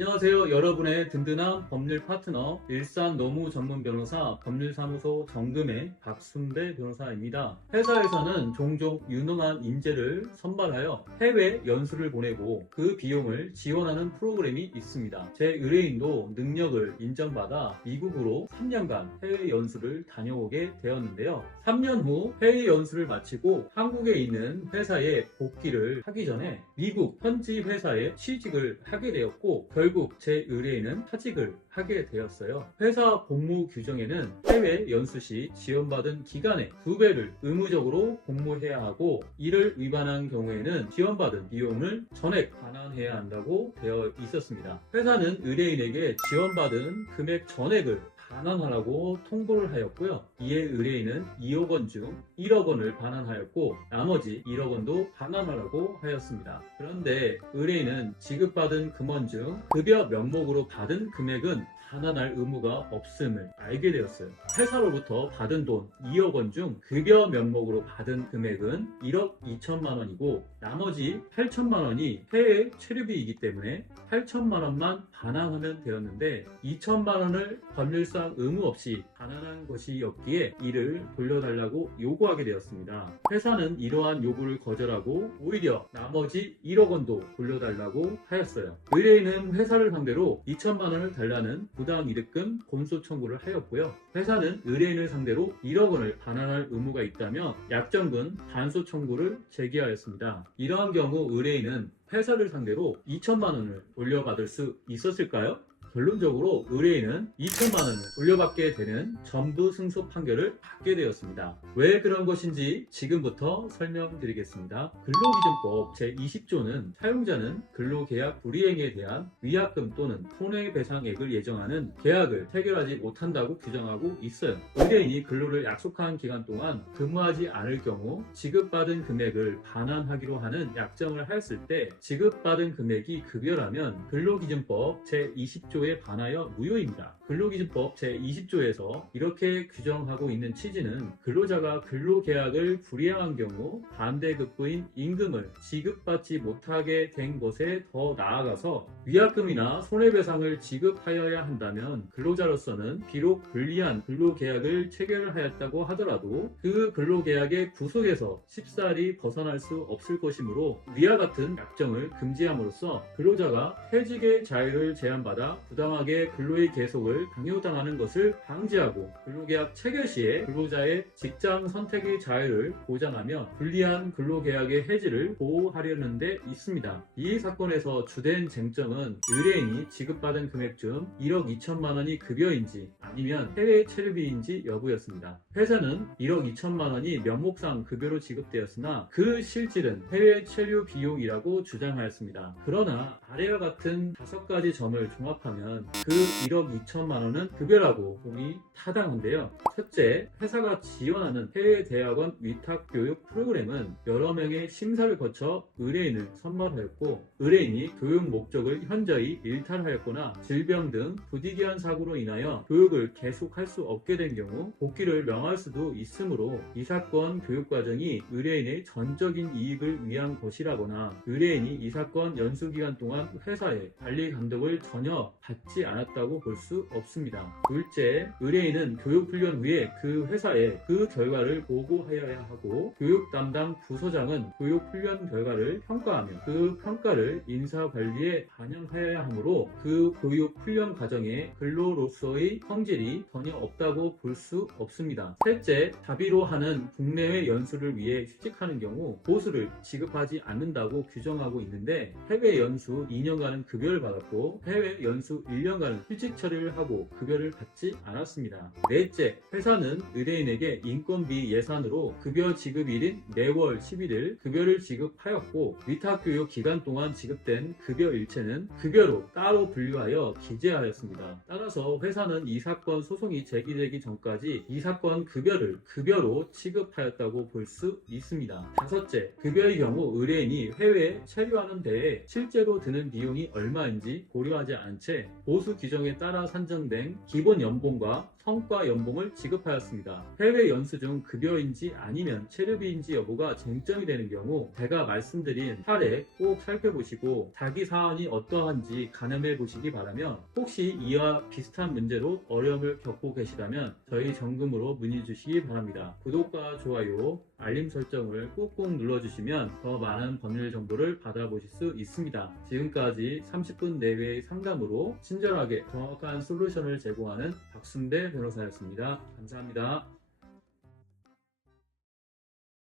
안녕하세요. 여러분의 든든한 법률 파트너 일산 노무 전문 변호사 법률사무소 정금의 박순배 변호사입니다. 회사에서는 종종 유능한 인재를 선발하여 해외 연수를 보내고 그 비용을 지원하는 프로그램이 있습니다. 제 의뢰인도 능력을 인정받아 미국으로 3년간 해외 연수를 다녀오게 되었는데요. 3년 후 해외 연수를 마치고 한국에 있는 회사에 복귀를 하기 전에 미국 현지 회사에 취직을 하게 되었고 결국 제 의뢰인은 하직을 하게 되었어요. 회사 복무 규정에는 해외 연수 시 지원받은 기간의 2배를 의무적으로 복무해야 하고 이를 위반한 경우에는 지원받은 비용을 전액 반환해야 한다고 되어 있었습니다. 회사는 의뢰인에게 지원받은 금액 전액을 반환하라고 통보를 하였고요. 이에 의뢰인은 2억 원 중 1억 원을 반환하였고 나머지 1억 원도 반환하라고 하였습니다. 그런데 의뢰인은 지급받은 금원 중 급여 명목으로 받은 금액은 반환할 의무가 없음을 알게 되었어요. 회사로부터 받은 돈 2억 원 중 급여 명목으로 받은 금액은 1억 2천만 원이고 나머지 8천만 원이 해외 체류비이기 때문에 8천만 원만 반환하면 되었는데 2천만 원을 법률상 의무 없이 반환한 것이었기에 이를 돌려달라고 요구하게 되었습니다. 회사는 이러한 요구를 거절하고 오히려 나머지 1억 원도 돌려달라고 하였어요. 의뢰인은 회사를 상대로 2천만 원을 달라는 부당이득금 공소 청구를 하였고요. 회사는 의뢰인을 상대로 1억 원을 반환할 의무가 있다며 약정금 단수 청구를 제기하였습니다. 이러한 경우 의뢰인은 회사를 상대로 2천만 원을 돌려받을 수 있었을까요? 결론적으로 의뢰인은 2천만 원을 돌려받게 되는 전부 승소 판결을 받게 되었습니다. 왜 그런 것인지 지금부터 설명드리겠습니다. 근로기준법 제20조는 사용자는 근로계약 불이행에 대한 위약금 또는 손해배상액을 예정하는 계약을 체결하지 못한다고 규정하고 있어요. 의뢰인이 근로를 약속한 기간 동안 근무하지 않을 경우 지급받은 금액을 반환하기로 하는 약정을 하였을 때 지급받은 금액이 급여라면 근로기준법 제20조에 반하여 무효입니다. 근로기준법 제20조에서 이렇게 규정하고 있는 취지는 근로자가 근로계약을 불이행한 경우 반대급부인 임금을 지급받지 못하게 된 것에 더 나아가서 위약금이나 손해배상을 지급하여야 한다면 근로자로서는 비록 불리한 근로계약을 체결하였다고 하더라도 그 근로계약의 구속에서 쉽사리 벗어날 수 없을 것이므로 위와 같은 약정을 금지함으로써 근로자가 퇴직의 자유를 제한받아 부당하게 근로의 계속을 강요당하는 것을 방지하고 근로계약 체결 시에 근로자의 직장 선택의 자유를 보장하며 불리한 근로계약의 해지를 보호하려는 데 있습니다. 이 사건에서 주된 쟁점은 의뢰인이 지급받은 금액 중 1억 2천만 원이 급여인지 아니면 해외 체류비인지 여부였습니다. 회사는 1억 2천만 원이 명목상 급여로 지급되었으나 그 실질은 해외 체류 비용이라고 주장하였습니다. 그러나 아래와 같은 5가지 점을 종합하면 그 1억 2천만 원은 급여라고 보기 타당한데요. 첫째, 회사가 지원하는 해외 대학원 위탁교육 프로그램은 여러 명의 심사를 거쳐 의뢰인을 선발하였고 의뢰인이 교육 목적을 현저히 일탈하였거나 질병 등 부득이한 사고로 인하여 교육을 계속할 수 없게 된 경우 복귀를 명할 수도 있으므로 이 사건 교육 과정이 의뢰인의 전적인 이익을 위한 것이라거나 의뢰인이 이 사건 연수 기간 동안 회사의 관리 감독을 전혀 받지 않았다고 볼 수 없습니다. 둘째, 의뢰인은 교육훈련 후에 그 회사에 그 결과를 보고하여야 하고 교육 담당 부서장은 교육훈련 결과를 평가하며 그 평가를 인사관리에 반영하여야 하므로 그 교육훈련 과정에 근로로서의 성질이 전혀 없다고 볼 수 없습니다. 셋째, 자비로 하는 국내외 연수를 위해 휴직하는 경우 보수를 지급하지 않는다고 규정하고 있는데 해외 연수 2년간은 급여를 받았고 해외 연수 1년간은 휴직 처리를 하고 급여를 받지 않았습니다. 넷째, 회사는 의뢰인에게 인건비 예산으로 급여 지급일인 매월 11일 급여를 지급하였고 위탁교육 기간 동안 지급된 급여 일체는 급여로 따로 분류하여 기재하였습니다. 따라서 회사는 이 사건 소송이 제기되기 전까지 이 사건 급여를 급여로 취급하였다고 볼 수 있습니다. 다섯째, 급여의 경우 의뢰인이 해외에 체류하는 데에 실제로 드는 비용이 얼마인지 고려하지 않은 채 때 보수 규정에 따라 산정된 기본 연봉과 성과 연봉을 지급하였습니다. 해외 연수 중 급여인지 아니면 체류비인지 여부가 쟁점이 되는 경우 제가 말씀드린 사례 꼭 살펴보시고 자기 사안이 어떠한지 가늠해 보시기 바라며, 혹시 이와 비슷한 문제로 어려움을 겪고 계시다면 저희 정금으로 문의 주시기 바랍니다. 구독과 좋아요, 알림 설정을 꾹꾹 눌러주시면 더 많은 법률 정보를 받아보실 수 있습니다. 지금까지 30분 내외의 상담으로 친절하게 정확한 솔루션을 제공하는 박순배 변호사였습니다. 감사합니다.